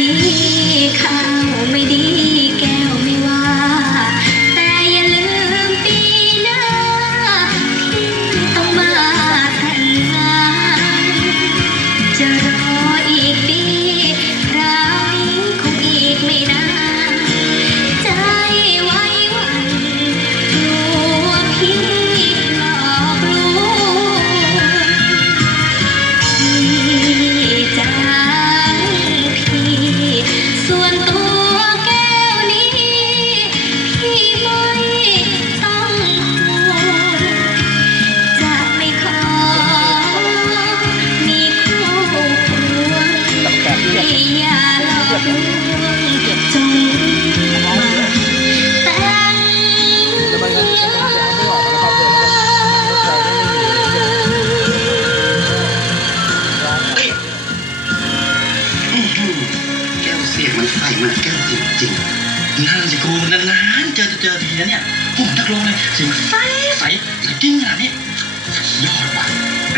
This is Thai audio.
นี้ข้าวไม่ดี แก้วเสียงมันใส่มันแก้วจริงๆนั่นสิโก้นานๆเจอจะเจอทีนะเนี่ยผมนักลองเลยเสียงใสใสจริงขนาดนี้